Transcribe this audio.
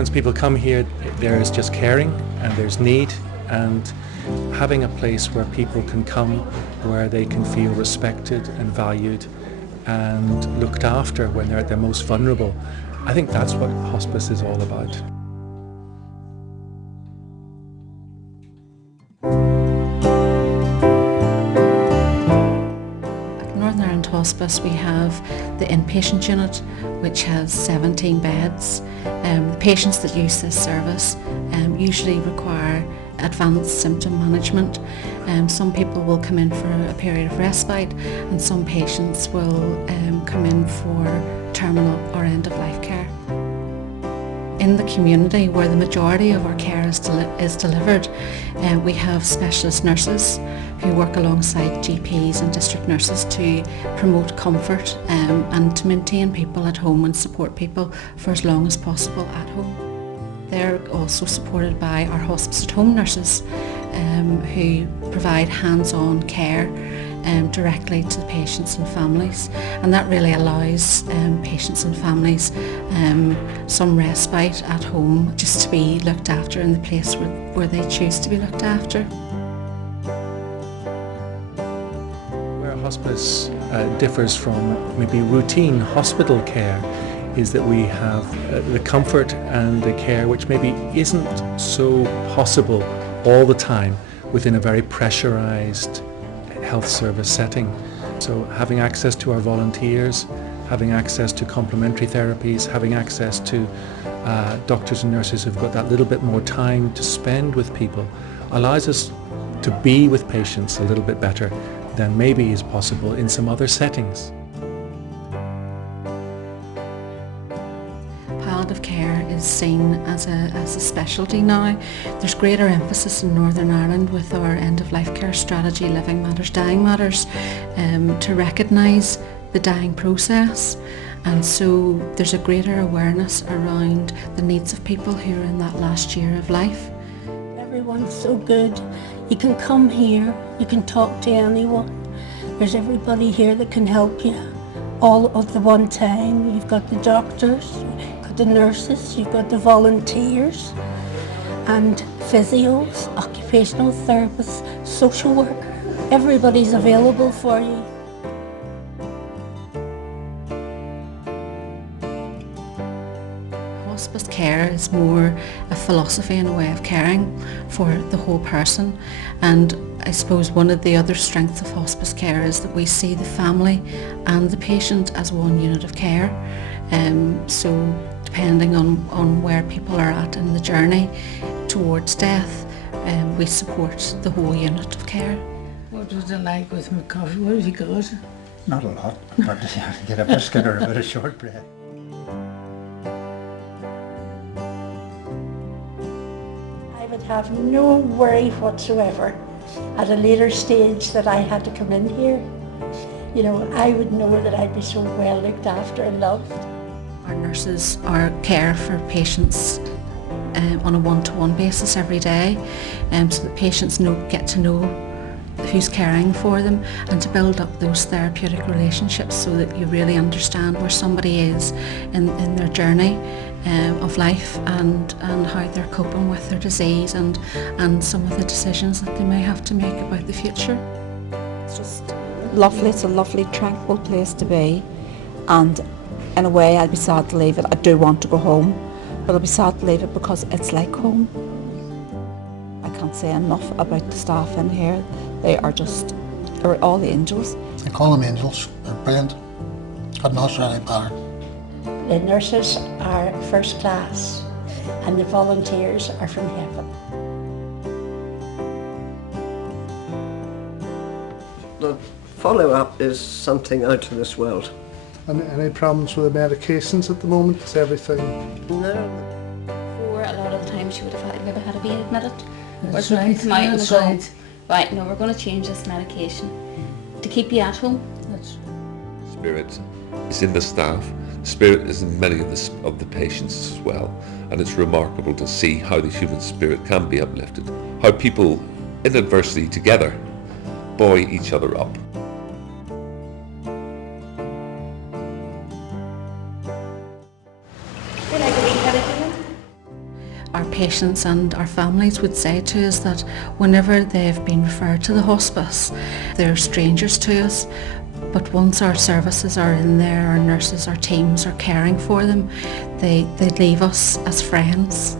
Once people come here, there is just caring and there's need, and having a place where people can come, where they can feel respected and valued and looked after when they're at their most vulnerable. I think that's what hospice is all about. At Northern Ireland Hospice we have the inpatient unit, which has 17 beds. The patients that use this service usually require advanced symptom management. Some people will come in for a period of respite, and some patients will come in for terminal or end-of-life care. In the community where the majority of our care is delivered, we have specialist nurses who work alongside GPs and district nurses to promote comfort and to maintain people at home and support people for as long as possible at home. They're also supported by our hospice at home nurses who provide hands-on care directly to the patients and families, and that really allows patients and families some respite at home, just to be looked after in the place where they choose to be looked after. Where hospice differs from maybe routine hospital care is that we have the comfort and the care which maybe isn't so possible all the time within a very pressurized health service setting. So having access to our volunteers, having access to complementary therapies, having access to doctors and nurses who've got that little bit more time to spend with people allows us to be with patients a little bit better than maybe is possible in some other settings. Palliative care is seen as a specialty now. There's greater emphasis in Northern Ireland with our end-of-life care strategy, Living Matters, Dying Matters, to recognise the dying process, and so there's a greater awareness around the needs of people who are in that last year of life. Everyone's so good. You can come here, you can talk to anyone. There's everybody here that can help you all at the one time. You've got the doctors, you've got the nurses, you've got the volunteers and physios, occupational therapists, social worker. Everybody's available for you. Hospice care is more a philosophy and a way of caring for the whole person, and I suppose one of the other strengths of hospice care is that we see the family and the patient as one unit of care. So depending on where people are at in the journey towards death, we support the whole unit of care. What was it like with McCann? What have you got? Not a lot, but get a biscuit or a bit of shortbread. I would have no worry whatsoever at a later stage that I had to come in here. You know, I would know that I'd be so well looked after and loved. Our nurses are care for patients on a one-to-one basis every day, so that patients get to know who's caring for them, and to build up those therapeutic relationships so that you really understand where somebody is in their journey of life, and how they're coping with their disease, and some of the decisions that they may have to make about the future. It's just lovely. It's a lovely, tranquil place to be, and in a way I'll be sad to leave it. I do want to go home, but I'll be sad to leave it because it's like home. I can't say enough about the staff in here. They're all the angels. I call them angels. They're brilliant. Couldn't ask any better. The nurses are first class and the volunteers are from heaven. The follow-up is something out of this world. And any problems with the medications at the moment? Is everything? No. For a lot of the time she would have maybe had to be admitted. That's right. Come out and That's go, right. right, no, we're going to change this medication to keep you at home. That's Spirit is in the staff. Spirit is in many of the patients as well, and it's remarkable to see how the human spirit can be uplifted, how people in adversity together buoy each other up. Good, I believe, how are you doing? our patients and our families would say to us that whenever they've been referred to the hospice, they're strangers to us. But once our services are in there, our nurses, our teams are caring for them, they leave us as friends.